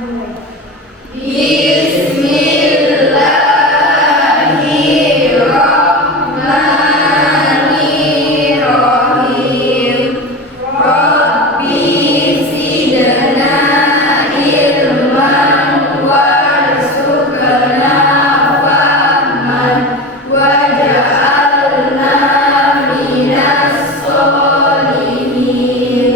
dimulai. Bismillahirrahmanirrahim. Rabbi zidna ilman warzuqna fahman waj'alna minas sholihin.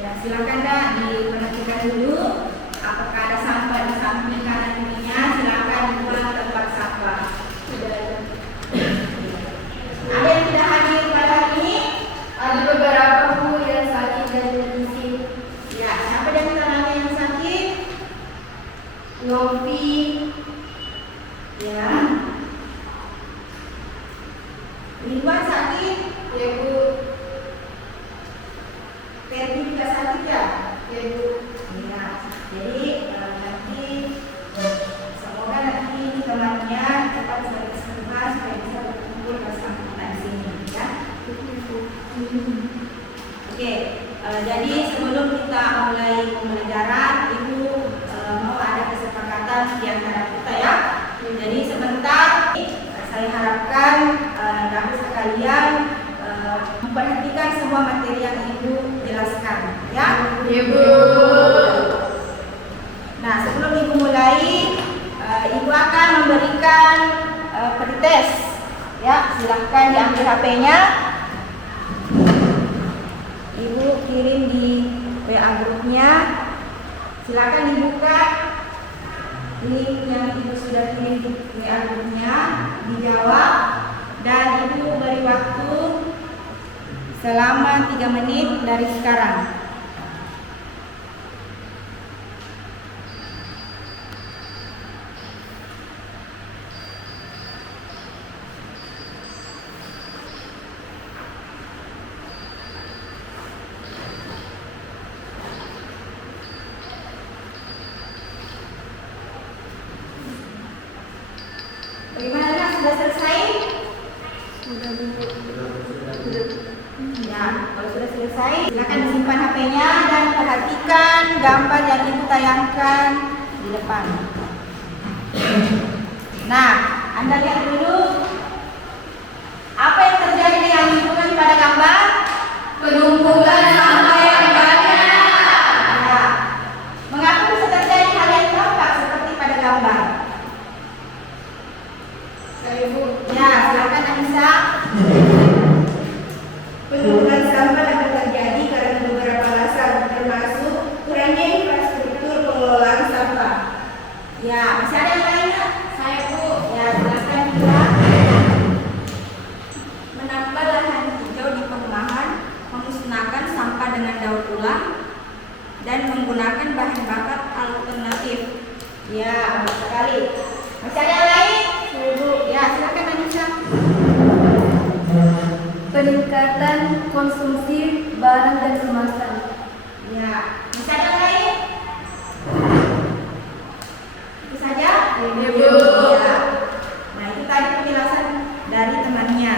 Ya, silakan Dak diperhatikan dulu. Apakah ada sampah di samping kanan kirinya? Silakan buat tempat sampah. Ada yang tidak hadir pada hari ini? Ada beberapa Bu yang sakit dan berisi. Ya, siapa di antaranya yang sakit? Novi, Ya. Ridwan sakit? ya Bu, Ferdi juga sakit ya? ya Bu. Ya. Jadi nanti semoga nanti temannya cepat sampai sekolah supaya bisa berkumpul bersama kita di sini, ya. Oke, jadi sebelum kita mulai pembelajaran, Ibu mau ada kesepakatan di antara kita ya. Jadi sebentar, saya harapkan Anda sekalian memperhatikan semua materi yang Ibu jelaskan, ya. Ya Bu. Nah, sebelum Ibu mulai, Ibu akan memberikan pretest, ya. Silahkan diambil HP-nya. Ibu kirim di WA grupnya. Silakan dibuka link yang Ibu sudah kirim di WA grupnya, dijawab, dan Ibu beri waktu selama 3 menit dari sekarang. Bagaimana Nak? Sudah selesai? Ya, kalau sudah selesai, silakan disimpan HP-nya dan perhatikan gambar yang Ibu tayangkan di depan. Nah, Anda lihat dulu apa yang terjadi dengan lingkungan pada gambar? Penumpukan sampah yang banyak. Ya. Mengapa bisa terjadi hal yang tampak seperti pada gambar? Saya Bu. Ya, silakan Anissa. Penumpukan sampah dapat terjadi karena beberapa alasan, termasuk kurangnya infrastruktur pengelolaan sampah. Ya, masih ada yang lain Nak? Saya Bu. Ya, silakan Kira. Menambah lahan hijau di perumahan, memusnahkan sampah dengan daur ulang, dan menggunakan bahan bakar alternatif. Ya, bagus sekali. Masih ada yang lain? Bu. Ya, silakan Anissa. Peningkatan konsumsi barang dan kemasan. Ya, masih ada yang lain? Itu saja? Ya, Bu. Ya. Nah, itu tadi penjelasan dari temannya.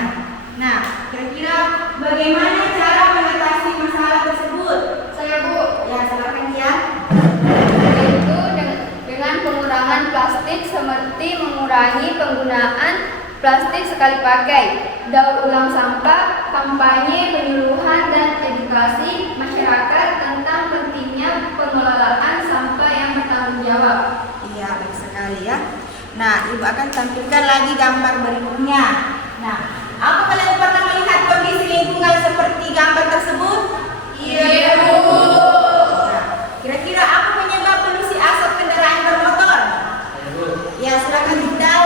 Nah, kira-kira bagaimana cara mengatasi masalah tersebut? Saya Bu. Ya, silakan dia. Yaitu dengan pengurangan plastik seperti mengurangi penggunaan plastik sekali pakai, daur ulang sampah, kampanye penyuluhan dan edukasi masyarakat tentang pentingnya pengelolaan sampah yang bertanggung jawab. Iya, baik sekali ya. Nah, Ibu akan tampilkan lagi gambar berikutnya. Nah, apa kalian pernah melihat kondisi lingkungan seperti gambar tersebut? Iya, Bu. Nah, kira-kira apa penyebab polusi asap kendaraan bermotor? Ya, silakan Didal.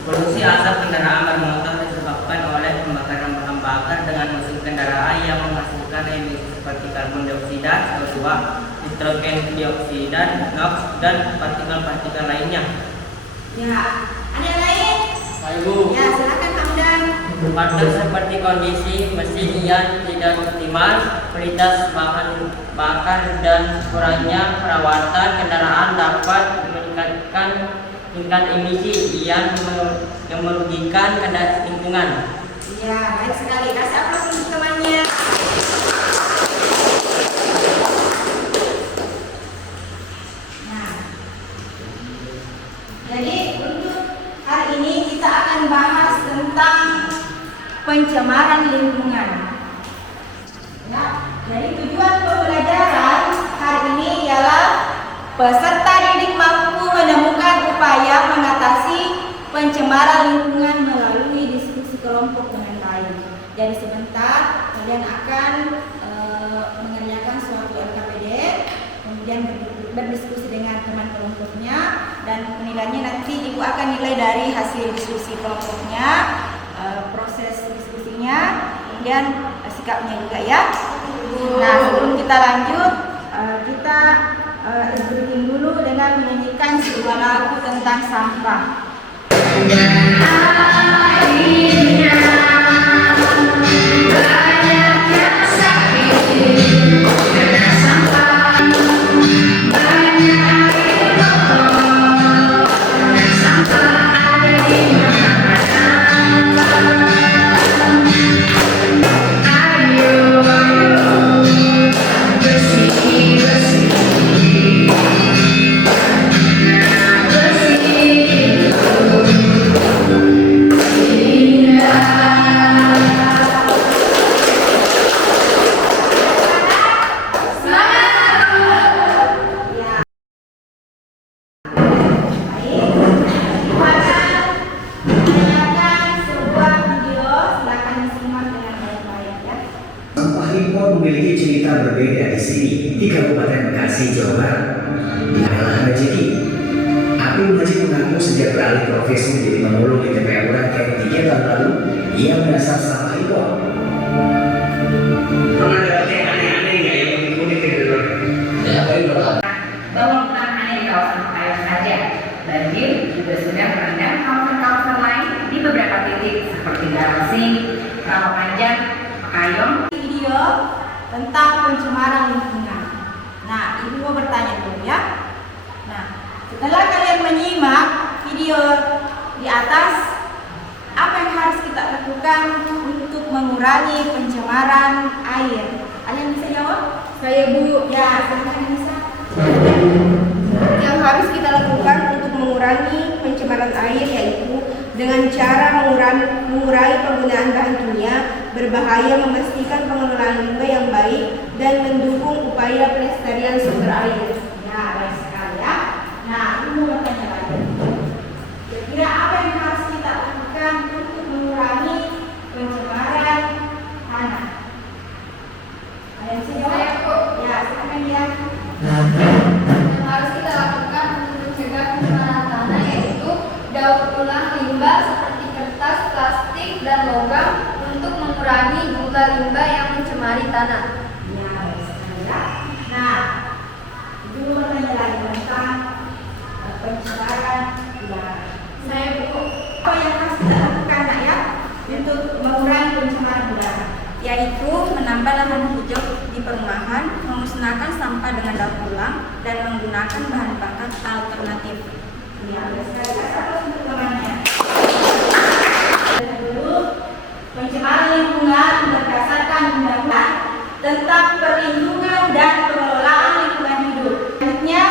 Polusi asap kendaraan bermotor disebabkan oleh pembakaran bahan bakar dengan mesin kendaraan yang menghasilkan emisi seperti karbon dioksida, CO2, nitrogen dioksida, NOx, dan partikel-partikel lainnya. Ya, ada yang lain? Ibu, Ya, silakan Hamdan. faktor seperti kondisi mesin yang tidak optimal, kualitas bahan bakar, dan kurangnya perawatan kendaraan dapat meningkatkan tingkat emisi yang merugikan lingkungan. Ya, baik sekali. Kasih aplaus untuk temannya. pencemaran lingkungan. Ya, jadi tujuan pembelajaran hari ini ialah peserta didik mampu menemukan upaya mengatasi pencemaran lingkungan melalui diskusi kelompok dengan baik. Jadi sebentar kalian akan mengerjakan suatu LKPD, kemudian berdiskusi dengan teman kelompoknya, dan penilaiannya nanti ibu akan nilai dari hasil diskusi kelompoknya, proses diskusinya, kemudian sikapnya juga ya. Nah, sebelum kita lanjut, kita briefing dulu dengan menyanyikan sebuah lagu tentang sampah. Memiliki cerita berbeda di sini di Kabupaten Bekasi, Jawa Barat. Adalah rezeki. Abi Majid mengaku sejak beralih profesi menjadi pemulung di TPA Burakai 3 tahun lalu, ia merasa sampah impor. Pernah ada yang aneh-aneh nggak yang unik gitu? Ya, apa itu? Bahwa bukan hanya di kawasan Pekayong saja, banjir juga sudah merendam kawasan-kawasan lain di beberapa titik seperti Galangsing, Rawapanjang, Pekayong. Video tentang pencemaran lingkungan. Nah, ibu mau bertanya dulu ya. Nah, setelah kalian menyimak video di atas, apa yang harus kita lakukan untuk mengurangi pencemaran air? Kalian bisa jawab? Saya Bu. Ya, silakan bisa. Yang harus kita lakukan untuk mengurangi pencemaran air yaitu dengan cara mengurangi penggunaan bahan kimia berbahaya, memastikan pengelolaan limbah yang baik, dan mendukung upaya pelestarian sumber air. Ya, baik sekali ya. Nah, ibu mau bertanya lagi. Kira-kira apa yang harus kita lakukan untuk mengurangi pencemaran tanah? Kalian bisa jawab? Ya, silakan ya. Yang harus kita lakukan untuk mencegah pencemaran tanah yaitu daur ulang limbah seperti kertas, plastik, dan logam untuk mengurangi jumlah limbah yang mencemari tanah. Ya, baik sekali ya. Nah, ibu mau bertanya lagi tentang pencemaran udara. Saya Bu. Apa yang harus kita lakukan nak ya untuk mengurangi pencemaran udara? Yaitu menambah lahan hijau di perumahan, memusnahkan sampah dengan daur ulang, dan menggunakan bahan bakar alternatif. Ya, baik sekali ya. Satu untuk temannya. Dulu, pencemaran lingkungan berdasarkan undang-undang tentang perlindungan dan pengelolaan lingkungan hidup. Selanjutnya,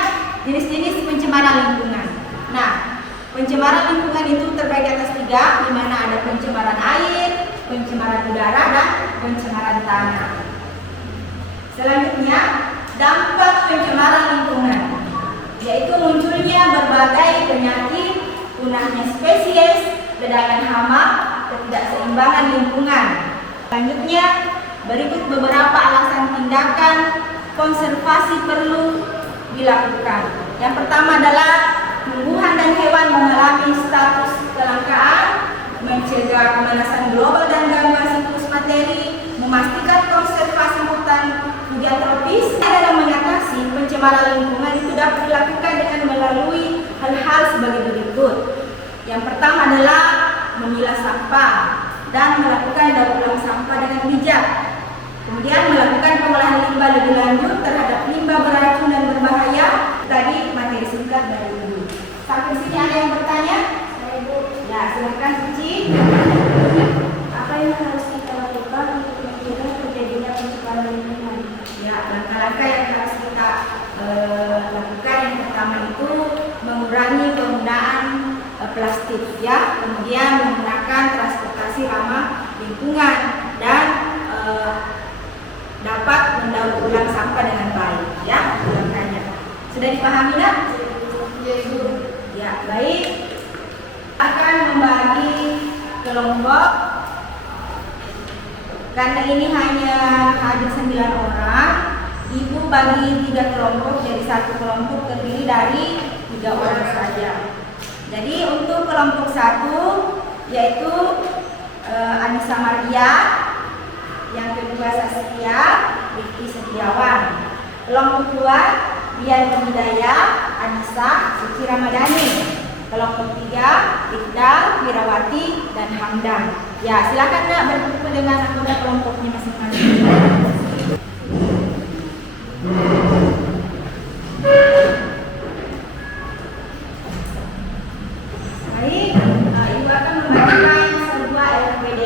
jenis-jenis pencemaran lingkungan. Nah, pencemaran lingkungan itu terbagi atas 3, di mana ada pencemaran air, pencemaran udara, dan pencemaran tanah. Selanjutnya, dampak pencemaran lingkungan, yaitu munculnya berbagai penyakit, punahnya spesies, ledakan hama, ketidakseimbangan lingkungan. Selanjutnya, berikut beberapa alasan tindakan konservasi perlu dilakukan. Yang pertama adalah tumbuhan dan hewan mengalami status kelangkaan, mencegah pemanasan global dan gangguan siklus materi, memastikan konservasi hutan hujan tropis. Dalam mengatasi pencemaran lingkungan itu dapat dilakukan dengan melalui hal-hal sebagai berikut. Yang pertama adalah memilah sampah dan melakukan daur ulang sampah dengan bijak. Kemudian melakukan pengolahan limbah lebih lanjut terhadap limbah beracun dan berbahaya. Tadi materi singkat dari Ibu. Sampai sini ada yang bertanya? Saya Bu. Ya, silakan Cici. Apa yang harus kita lakukan untuk mencegah terjadinya pencemaran lingkungan? Ya, langkah-langkah yang harus kita lakukan yang pertama itu mengurangi penggunaan plastik ya, kemudian menggunakan transportasi ramah lingkungan dan dapat mendaur ulang sampah dengan baik, ya, makanya. Sudah dipahami nak? Ya, Ibu. Ya, baik. Akan membagi kelompok karena ini hanya hadir 9 orang. Ibu bagi 3 kelompok, jadi satu kelompok terdiri dari 3 orang saja. Jadi untuk kelompok 1 yaitu Anissa Maria, yang kedua Saskia, Riki Setiawan. Kelompok 2 Rian Hidaya, Anissa, Suci Ramadhani. Kelompok 3 Iqdal, Wirawati, dan Hamdan. Ya, silakan Kak berkumpul dengan anggota kelompoknya masing-masing. Baik, Ibu akan membagikan sebuah RPD.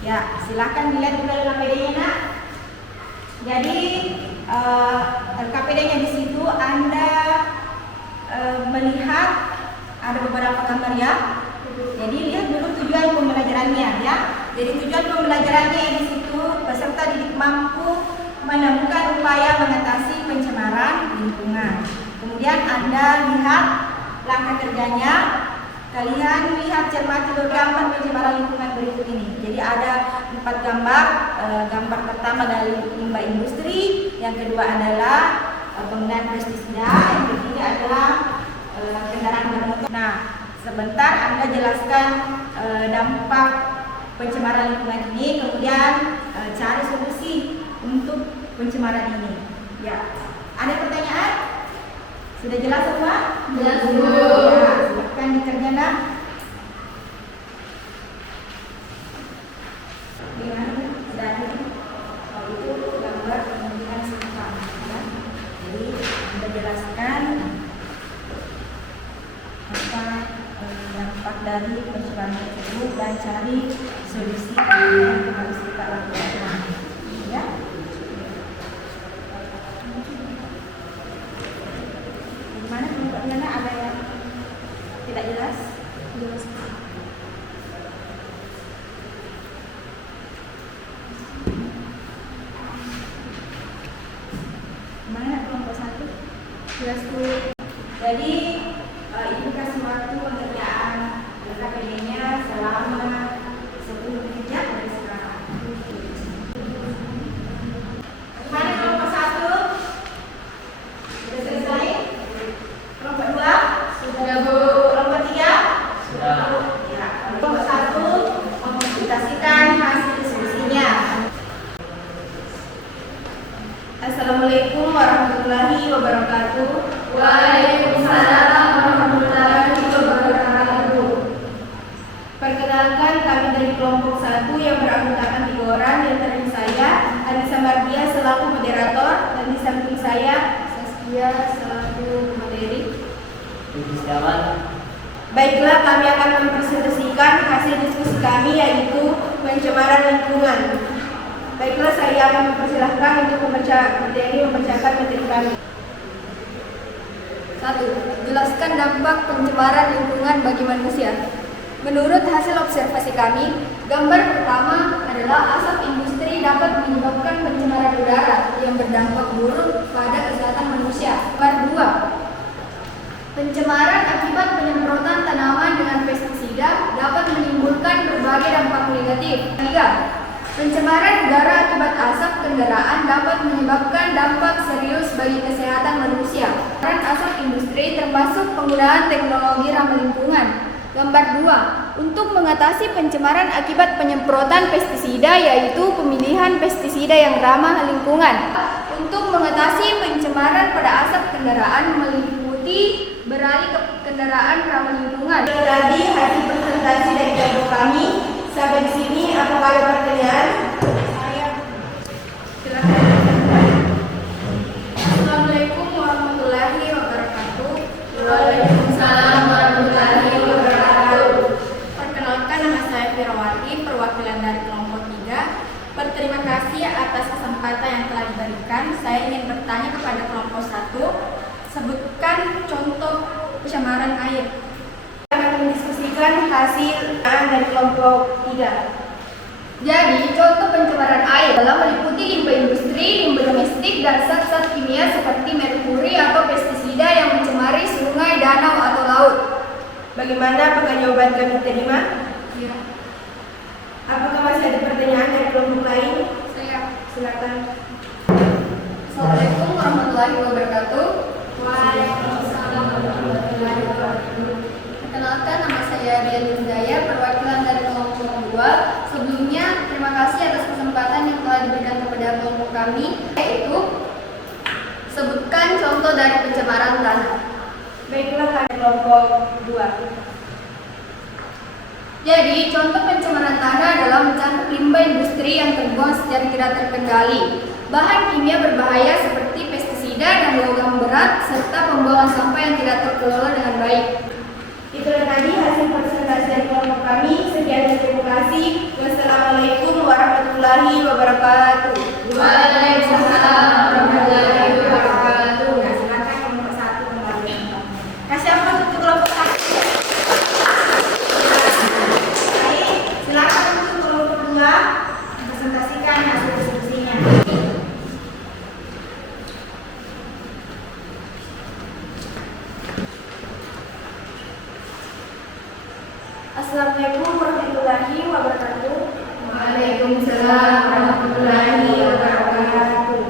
Ya, silakan dilihat juga LKPD-nya nak. Jadi LKPD-nya di situ Anda melihat ada beberapa gambar ya. Jadi lihat dulu tujuan pembelajarannya ya. Jadi tujuan pembelajarannya di situ peserta didik mampu menemukan upaya mengatasi pencemaran lingkungan. Kemudian Anda lihat langkah kerjanya. Kalian lihat cermati gambar pencemaran lingkungan berikut ini. Jadi ada 4 gambar. Gambar pertama dari limbah industri, yang kedua adalah penggunaan pestisida, yang ketiga adalah kendaraan bermotor. Nah, sebentar Anda jelaskan dampak pencemaran lingkungan ini, kemudian cari solusi untuk pencemaran ini. Ya, ada pertanyaan? Sudah jelas semua? Jelas, Bu. Ya, silakan dikerjakan. Dan itu gambar pemilihan sampah. Ya. Jadi Anda jelaskan apa dampak dari pencemaran tersebut dan cari solusi yang harus kita lakukan. Ya. Mana kelompoknya ada yang tidak jelas? Jelas. Mana kelompok 1? Jelas dulu. Jadi Ibu kasih waktu pengerjaan LKPD-nya selama 10 menit dari sekarang. Mana kelompok 1? Sudah selesai? Kelompok 2? Sudah, Bu. Kelompok 3? Sudah. Ya. Kelompok 1 mempublikasikan hasil diskusinya. Assalamualaikum warahmatullahi wabarakatuh. Waalaikumsalam warahmatullahi wabarakatuh. Perkenalkan, kami dari kelompok 1 yang beranggotakan 3 orang, yang terdiri saya, Anissa Mardia selaku moderator, dan di samping saya, Saskia selaku materi. Baiklah, kami akan mempresentasikan hasil diskusi kami, yaitu pencemaran lingkungan. Baiklah, saya akan mempersilahkan untuk membacakan materi kami. 1. Jelaskan dampak pencemaran lingkungan bagi manusia. Menurut hasil observasi kami, gambar pertama adalah asap industri dapat menyebabkan pencemaran udara yang berdampak buruk pada kesehatan manusia. Gambar 2. Pencemaran akibat penyemprotan tanaman dengan pestisida dapat menimbulkan berbagai dampak negatif. 3. Pencemaran udara akibat asap kendaraan dapat menyebabkan dampak serius bagi kesehatan manusia. Peran asap industri termasuk penggunaan teknologi ramah lingkungan. Gambar 2. Untuk mengatasi pencemaran akibat penyemprotan pestisida, yaitu pemilihan pestisida yang ramah lingkungan. Untuk mengatasi pencemaran pada asap kendaraan meliputi beralih ke kendaraan ramah lingkungan. Itu tadi hasil presentasi dari kelompok kami. Sampai di sini, apakah ada pertanyaan? Silakan. Assalamualaikum warahmatullahi wabarakatuh. Waalaikumsalam warahmatullahi wabarakatuh. Terima kasih atas kesempatan yang telah diberikan. Saya ingin bertanya kepada kelompok 1. Sebutkan contoh pencemaran air. Akan mendiskusikan hasil dari kelompok 3. Jadi, contoh pencemaran air adalah meliputi limbah industri, limbah domestik, dan zat-zat kimia seperti merkuri atau pestisida yang mencemari sungai, danau, atau laut. Bagaimana apakah jawaban kami terima? Ya, Apakah masih ada pertanyaan dari kelompok lain? saya. Silakan. Assalamualaikum warahmatullahi wabarakatuh. Waalaikumsalam warahmatullahi wabarakatuh. Perkenalkan, nama saya Dian Hidayah, perwakilan dari kelompok 2. Sebelumnya, terima kasih atas kesempatan yang telah diberikan kepada kelompok kami, yaitu sebutkan contoh dari pencemaran tanah. Baiklah, kami kelompok 2. Jadi, contoh pencemaran tanah adalah mencampur limbah industri yang terbuang secara tidak terkendali, bahan kimia berbahaya seperti pestisida dan logam berat, serta pembuangan sampah yang tidak terkelola dengan baik. Itulah tadi hasil presentasi dari kelompok kami. Sekian dan terima kasih. Wassalamualaikum warahmatullahi wabarakatuh. Waalaikumsalam warahmatullahi wabarakatuh. Ya, silakan kelompok 1 kembali. Kasih aplaus untuk kelompok 1. Baik, silakan untuk kelompok 2 presentasikan hasil diskusinya. Assalamualaikum warahmatullahi wabarakatuh. Waalaikumsalam warahmatullahi wabarakatuh.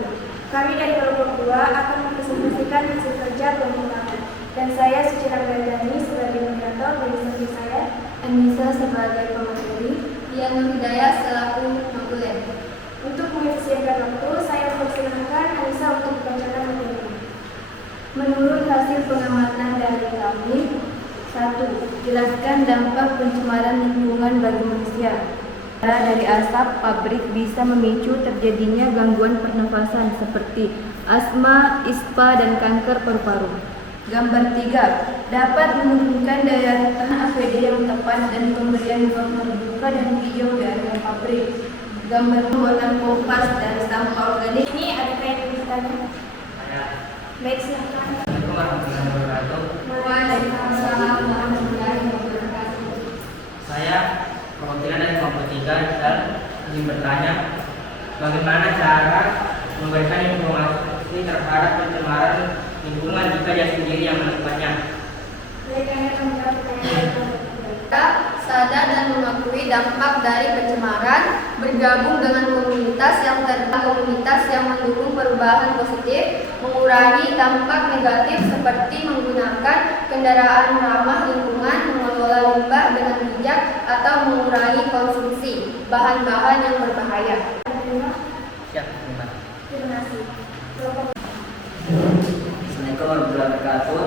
Kami dari kelompok 2 akan mempresentasikan hasil kerja kelompok kami. Dan saya Suci Ranggadani sebagai moderator, dari samping saya Anissa sebagai pemateri, Dian Hidayah selaku pengulen. untuk mengefisienkan waktu, saya mempersilahkan Anissa untuk membacakan materi. Menurut hasil pengamatan dari kami, 1. Jelaskan dampak pencemaran lingkungan bagi manusia. Dari asap pabrik bisa memicu terjadinya gangguan pernafasan seperti asma, ispa, dan kanker paru-paru. Gambar 3. Dapat menurunkan daya tahan APD yang tepat dan pemberian warna terbuka dan hijau di area pabrik. Gambar pembuatan kompas dari sampah organik. Ini adakah yang ingin bertanya? Saya. Baik, silakan. Assalamualaikum warahmatullahi wabarakatuh. Waalaikumsalam warahmatullahi wabarakatuh. Saya perwakilan dari kelompok 3 dan ingin bertanya bagaimana cara memberikan informasi terhadap pencemaran lingkungan jika dia sendiri yang melakukannya. Baik, kami akan menjawab pertanyaan dari kelompok 3. Kita sadar dan mengakui dampak dari pencemaran, bergabung dengan komunitas yang mendukung perubahan positif, mengurangi dampak negatif seperti menggunakan kendaraan ramah lingkungan, mengelola limbah dengan bijak, atau mengurangi konsumsi bahan-bahan yang berbahaya. Siap, terima kasih. Terima kasih. Kelompok Assalamualaikum warahmatullahi wabarakatuh.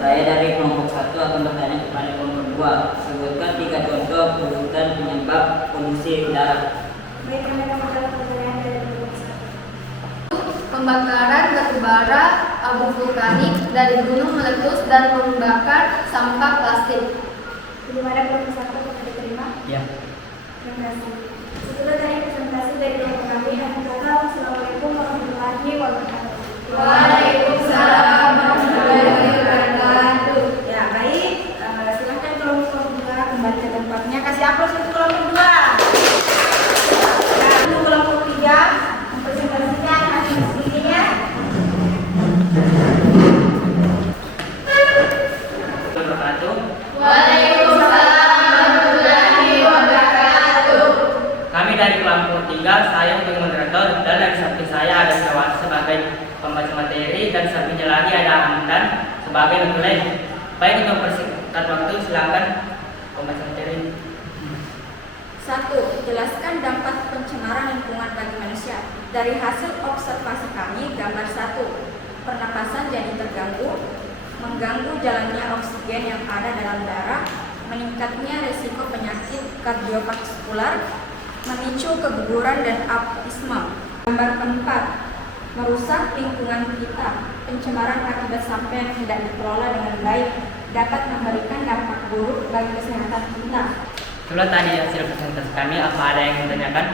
Saya dari kelompok 1 akan bertanya kepada kelompok 2. Sebutkan 3 contoh polutan penyebab polusi udara. Baik, kami akan menjawab pertanyaan dari kelompok 1. Pembakaran batu bara, abu vulkanik dari gunung meletus dan membakar sampah plastik. Bagaimana kelompok 1 akan diterima? Ya. Terima kasih. Setelah dari presentasi dari kelompok kami, akan kata Assalamualaikum warahmatullahi wabarakatuh. Waalaikumsalam warahmatullahi wabarakatuh. Ya, baik. Silakan kelompok 2 kembali ke tempatnya. Kasih aplaus untuk kelompok 2. Ya, untuk kelompok 3 mempresentasikan hasil diskusinya. Wabarakatuh. Waalaikumsalam warahmatullahi wabarakatuh. Kami dari kelompok 3, saya sebagai moderator dan dari samping saya ada Syawal sebagai pembaca materi dan sampingnya lagi ada Hamdan sebagai penilai. Baik, untuk persingkat waktu silakan pembaca materi. 1. Jelaskan dampak pencemaran lingkungan bagi manusia. Dari hasil observasi kami, gambar 1. Pernapasan jadi terganggu, mengganggu jalannya oksigen yang ada dalam darah, meningkatnya risiko penyakit kardiovaskular, memicu keguguran dan autisme. Gambar 4. Merusak lingkungan kita. Pencemaran akibat sampah yang tidak dikelola dengan baik dapat memberikan dampak buruk bagi kesehatan kita. Itulah tadi hasil presentasi kami. Apa ada yang ditanyakan?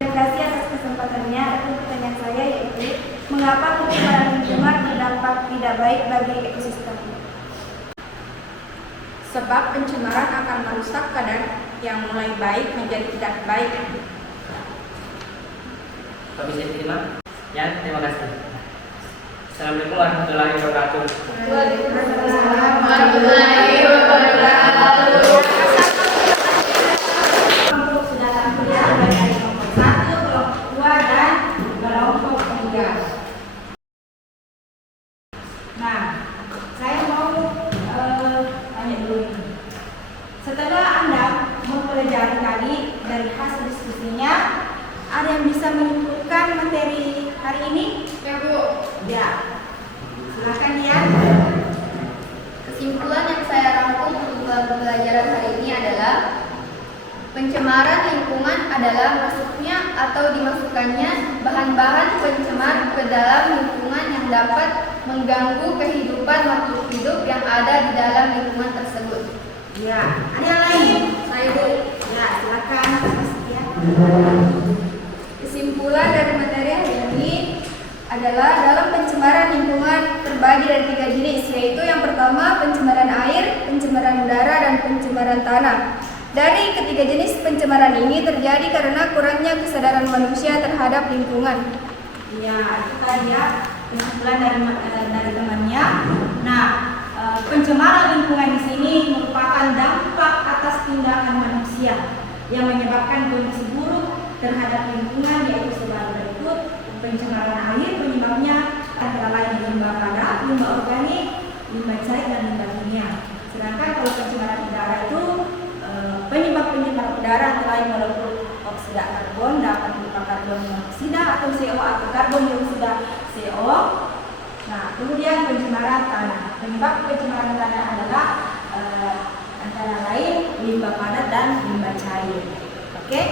Terima kasih atas kesempatannya. Adapun pertanyaan saya yaitu, mengapa pencemaran lingkungan berdampak tidak baik bagi ekosistem? Sebab pencemaran akan merusak kadar yang mulai baik menjadi tidak baik. Kau bisa diterima? Ya, terima kasih. Assalamualaikum warahmatullahi wabarakatuh. Waalaikumsalam warahmatullahi wabarakatuh. Kelompok sudah tampil dari kelompok 1, kelompok 2, dan kelompok 3. Nah, saya mau tanya dulu ini. Setelah Anda mempelajari tadi dari hasil diskusinya, ada yang bisa menyimpulkan materi hari ini? Ya, Bu. Ya. Silakan ya. Kesimpulan yang saya rangkum untuk pembelajaran hari ini adalah pencemaran lingkungan adalah masuknya atau dimasukkannya bahan-bahan pencemar ke dalam lingkungan yang dapat mengganggu kehidupan makhluk hidup yang ada di dalam lingkungan tersebut. Ya. Ada yang lain? Saya, Bu. Ya, silakan. Ya. Kesimpulan dari materi hari ini adalah dalam pencemaran lingkungan terbagi dari 3 jenis, yaitu yang pertama pencemaran air, pencemaran udara, dan pencemaran tanah. Dari ketiga jenis pencemaran ini terjadi karena kurangnya kesadaran manusia terhadap lingkungan. Ya, itu tadi ya kesimpulan dari temannya. Nah, pencemaran lingkungan di sini merupakan dampak atas tindakan manusia yang menyebabkan kondisi buruk terhadap lingkungan, yaitu sebagai berikut. Pencemaran air penyebabnya antara lain limbah padat, limbah organik, limbah cair, dan limbah kimia. Sedangkan kalau pencemaran udara itu penyebab udara antara lain molekul oksida karbon dapat berupa karbon monoksida atau CO atau karbon dioksida CO. Nah, kemudian pencemaran tanah. Penyebab pencemaran tanah adalah antara lain limbah padat dan limbah cair. Oke?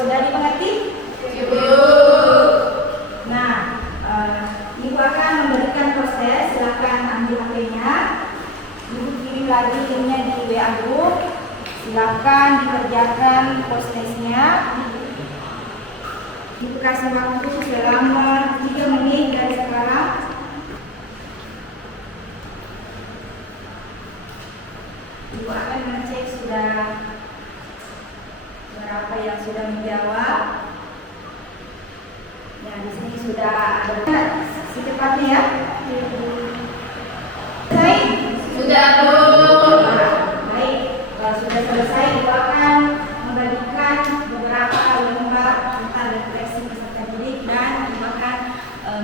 Sudah dimengerti? Nah, Ibu akan memberikan proses. Silakan ambil HP-nya. Ibu kirim lagi linknya di WA group. Silakan dikerjakan prosesnya. Ibu kasih waktu selama 3 menit dari sekarang. Ibu akan mengecek sudah berapa yang sudah menjawab. Ya, di sini sudah ada secepatnya ya. Selesai? Sudah, Bu. Baik, kalau sudah selesai, Ibu akan membagikan beberapa lembar tentang refleksi peserta didik dan Ibu akan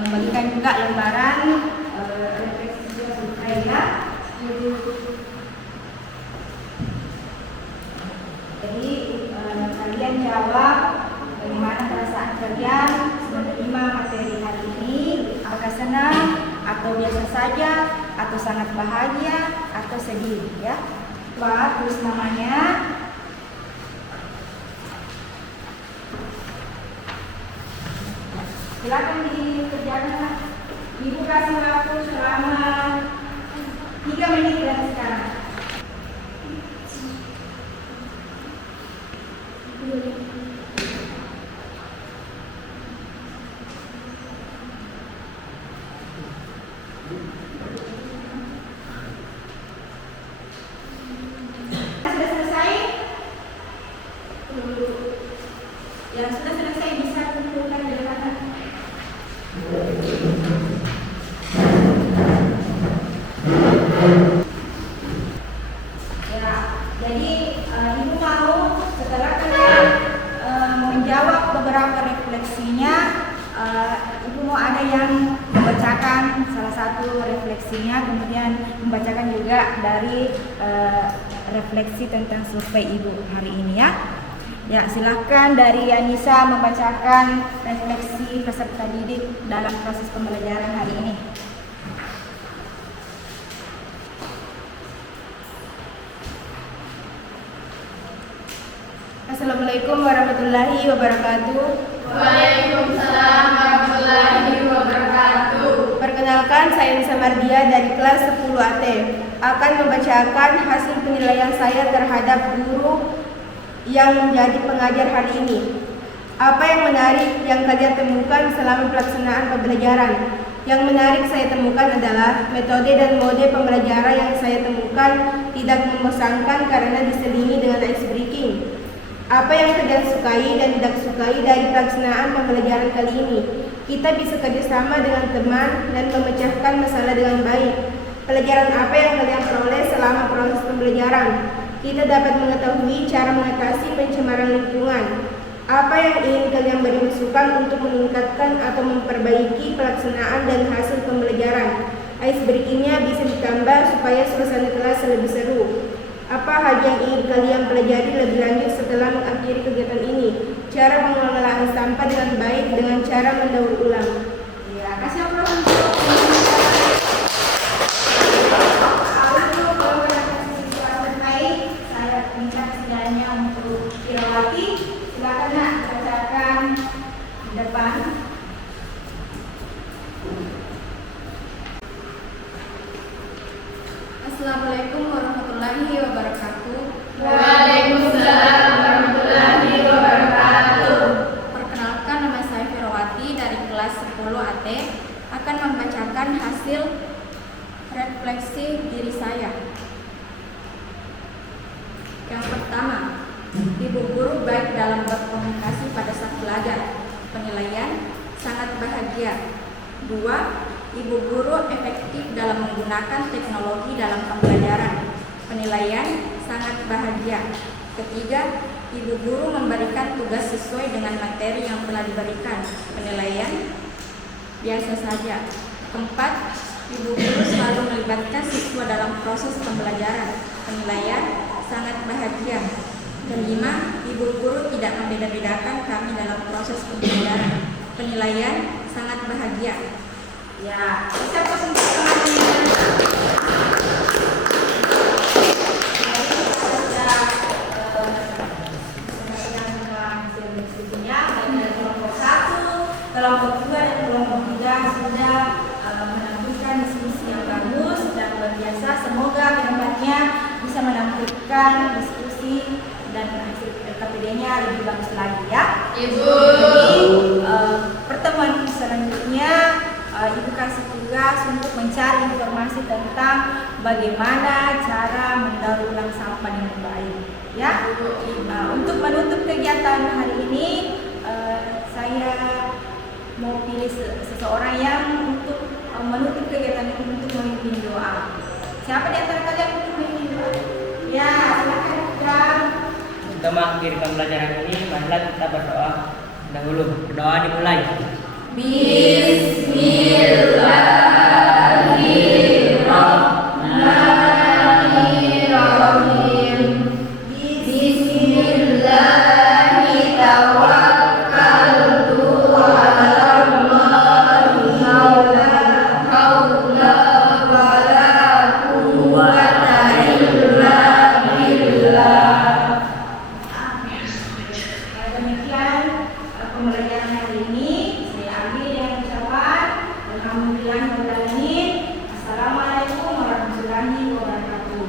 membagikan juga lembaran refleksi survei ya. Jadi kalian jawab bagaimana perasaan kalian menerima materi hari ini, apakah senang atau biasa saja atau sangat bahagia atau sedih ya. Coba tulis namanya. Silakan dikerjakan. Ibu kasih waktu selama 3 menit dari sekarang. Sudah selesai? Yang sudah selesai bisa kumpulkan di depan. Ya, jadi Ibu mau setelah kalian menjawab beberapa refleksinya, Ibu mau ada yang membacakan salah satu refleksinya, kemudian membacakan juga dari refleksi tentang survei Ibu hari ini ya. Ya, silahkan dari Anissa membacakan refleksi peserta didik dalam proses pembelajaran hari ini. Assalamualaikum warahmatullahi wabarakatuh. Waalaikumsalam warahmatullahi wabarakatuh. Perkenalkan, saya Nisa Mardia dari kelas 10 AT akan membacakan hasil penilaian saya terhadap guru yang menjadi pengajar hari ini. Apa yang menarik yang kalian temukan selama pelaksanaan pembelajaran? Yang menarik saya temukan adalah metode dan mode pembelajaran yang saya temukan tidak membosankan karena diselingi dengan ice breaking. Apa yang kalian sukai dan tidak sukai dari pelaksanaan pembelajaran kali ini? Kita bisa kerjasama dengan teman dan memecahkan masalah dengan baik. Pelajaran apa yang kalian peroleh selama proses pembelajaran? Kita dapat mengetahui cara mengatasi pencemaran lingkungan. Apa yang ingin kalian beri masukan untuk meningkatkan atau memperbaiki pelaksanaan dan hasil pembelajaran? Ice breakingnya bisa ditambah supaya suasana kelas lebih seru. Apa hal yang ingin kalian pelajari lebih lanjut setelah mengakhiri kegiatan ini? Cara pengelolaan sampah dengan baik dengan cara mendaur ulang. Ya, kasih aplaus untuk saya minta segalanya untuk Firawati. Silakan nak bacakan di depan. Assalamualaikum warahmatullahi wabarakatuh. Waalaikumsalam warahmatullahi wabarakatuh. Perkenalkan, nama saya Firawati dari kelas 10 AT akan membacakan hasil refleksi diri saya. Yang pertama, ibu guru baik dalam berkomunikasi pada saat belajar. Penilaian sangat bahagia. 2. Ibu guru efektif dalam menggunakan teknologi dalam pembelajaran. Penilaian sangat bahagia. 3. Ibu guru memberikan tugas sesuai dengan materi yang telah diberikan. Penilaian biasa saja. 4. Ibu guru selalu melibatkan siswa dalam proses pembelajaran. Penilaian sangat bahagia. 5. Ibu guru tidak membeda-bedakan kami dalam proses pembelajaran. Penilaian sangat bahagia. Ya, siapa untuk teman-teman? Kelompok 2 dan kelompok 3 sudah menampilkan diskusi yang bagus dan luar biasa. Semoga kedepannya bisa menampilkan diskusi dan hasil KPD-nya lebih bagus lagi ya. Ibu. Jadi pertemuan selanjutnya Ibu kasih tugas untuk mencari informasi tentang bagaimana cara mendaur ulang sampah dengan baik ya. Untuk menutup kegiatan hari ini saya mau pilih seseorang yang untuk menutup kegiatan ini untuk memimpin doa. Siapa di antara kalian untuk memimpin doa? Ya, silakan Ikram. Untuk mengakhiri pembelajaran ini, marilah kita berdoa dahulu. Doa dimulai. Bismillahirrahmanirrahim. Bismillahirrahmanirrahim. Demikian pembelajaran hari ini. Saya ambil dengan ucapan alhamdulillahirabbil alamin. Assalamualaikum warahmatullahi wabarakatuh.